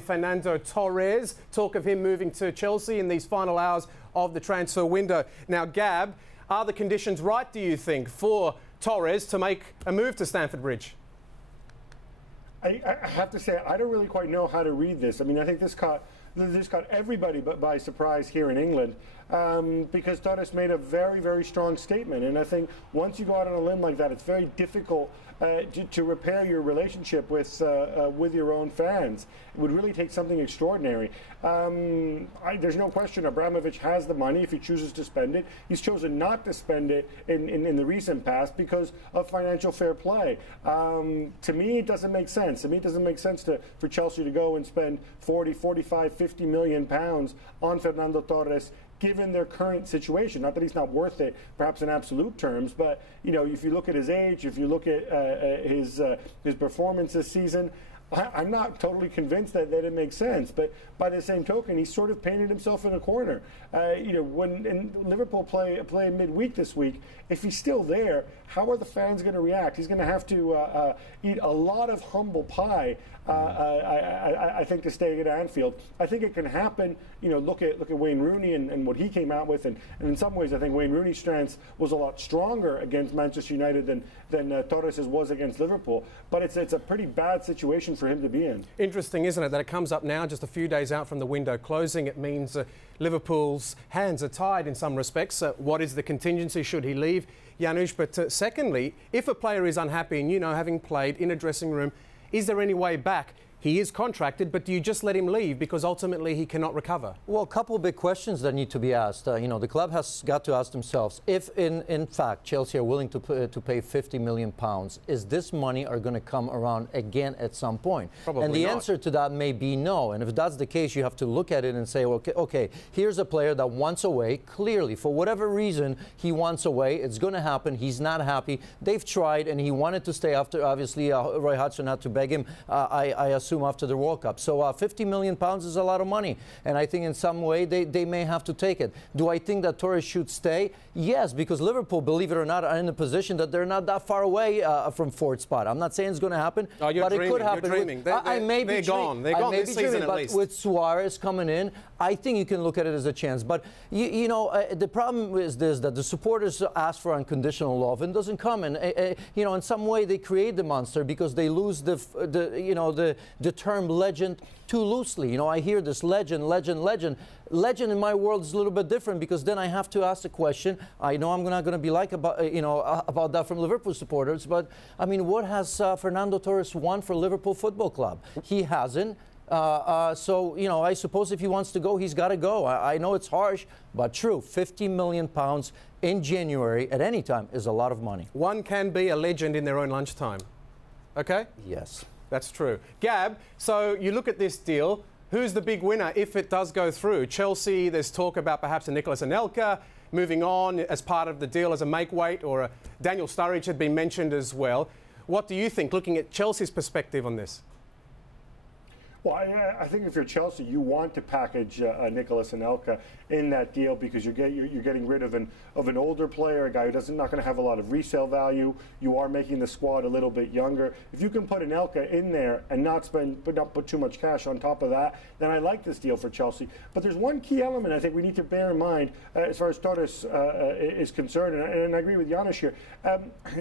Fernando Torres, talk of him moving to Chelsea in these final hours of the transfer window. Now, Gab, are the conditions right, do you think, for Torres to make a move to Stamford Bridge? I have to say, I don't really quite know how to read this. I mean, I think this caught everybody by surprise here in England because Torres made a very, very strong statement. And I think once you go out on a limb like that, it's very difficult to repair your relationship with your own fans. It would really take something extraordinary. There's no question Abramovich has the money if he chooses to spend it. He's chosen not to spend it in the recent past because of financial fair play. To me, it doesn't make sense. To me, it doesn't make sense for Chelsea to go and spend 40, 45, 50 million pounds on Fernando Torres, given their current situation. Not that he's not worth it, perhaps in absolute terms, but you know, if you look at his age, if you look at his performance this season, I'm not totally convinced that it makes sense. But by the same token, he's sort of painted himself in a corner. You know, when Liverpool play midweek this week, if he's still there, how are the fans going to react? He's going to have to eat a lot of humble pie, I think, to stay at Anfield. I think it can happen. You know, look at Wayne Rooney and what he came out with, and in some ways, I think Wayne Rooney's stance was a lot stronger against Manchester United than Torres's was against Liverpool. But it's a pretty bad situation for him to be in. Interesting, isn't it, that it comes up now, just a few days out from the window closing. It means Liverpool's hands are tied in some respects. What is the contingency should he leave, Janusz? But secondly, if a player is unhappy, and you know, having played in a dressing room, is there any way back? He is contracted, but do you just let him leave because ultimately he cannot recover? Well, a couple of big questions that need to be asked. You know, the club has got to ask themselves, if in fact Chelsea are willing to pay £50 million, is this money are going to come around again at some point? Probably and the not. answer to that may be no. And if that's the case, you have to look at it and say, okay, here's a player that wants away. Clearly, for whatever reason, he wants away. It's going to happen. He's not happy. They've tried, and he wanted to stay after, obviously, Roy Hodgson had to beg him, I assume, after the World Cup. So £50 million is a lot of money, and I think in some way they may have to take it. Do I think that Torres should stay? Yes, because Liverpool, believe it or not, are in a position that they're not that far away from fourth spot. I'm not saying it's going to happen, but dreaming, it could happen. You're dreaming. They're gone. They're gone this season at least. With Suarez coming in, I think you can look at it as a chance. But you know, the problem is this: that the supporters ask for unconditional love and doesn't come. And you know, in some way they create the monster because they lose the term legend too loosely. You know, I hear this legend. Legend in my world is a little bit different because then I have to ask the question. I know I'm not going to be like about about that from Liverpool supporters, but I mean, what has Fernando Torres won for Liverpool Football Club? He hasn't. So, you know, I suppose if he wants to go, he's got to go. I know it's harsh, but true. £50 million in January at any time is a lot of money. One can be a legend in their own lunchtime. Okay? Yes. That's true. Gab, so you look at this deal. Who's the big winner if it does go through? Chelsea, there's talk about perhaps a Nicolas Anelka moving on as part of the deal as a make-weight, or a Daniel Sturridge had been mentioned as well. What do you think, looking at Chelsea's perspective on this? Well, I think if you're Chelsea, you want to package Nicolas Anelka in that deal because you're getting rid of an older player, a guy who's not going to have a lot of resale value. You are making the squad a little bit younger. If you can put Anelka in there and not put too much cash on top of that, then I like this deal for Chelsea. But there's one key element I think we need to bear in mind as far as Torres is concerned, and I agree with Janusz here.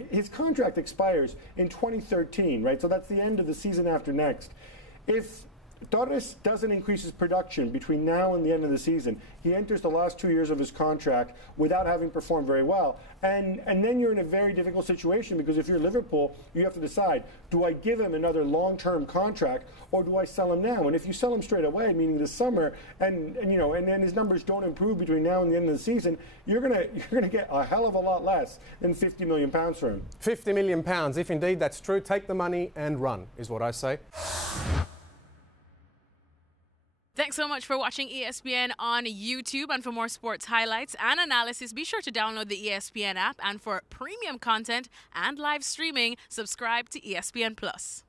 His contract expires in 2013, right? So that's the end of the season after next. If Torres doesn't increase his production between now and the end of the season, he enters the last 2 years of his contract without having performed very well. And then you're in a very difficult situation because if you're Liverpool, you have to decide, do I give him another long-term contract or do I sell him now? And if you sell him straight away, meaning this summer, and then his numbers don't improve between now and the end of the season, you're gonna get a hell of a lot less than £50 million for him. £50 million, if indeed that's true, take the money and run, is what I say. Thanks so much for watching ESPN on YouTube. And for more sports highlights and analysis, be sure to download the ESPN app. And for premium content and live streaming, subscribe to ESPN Plus.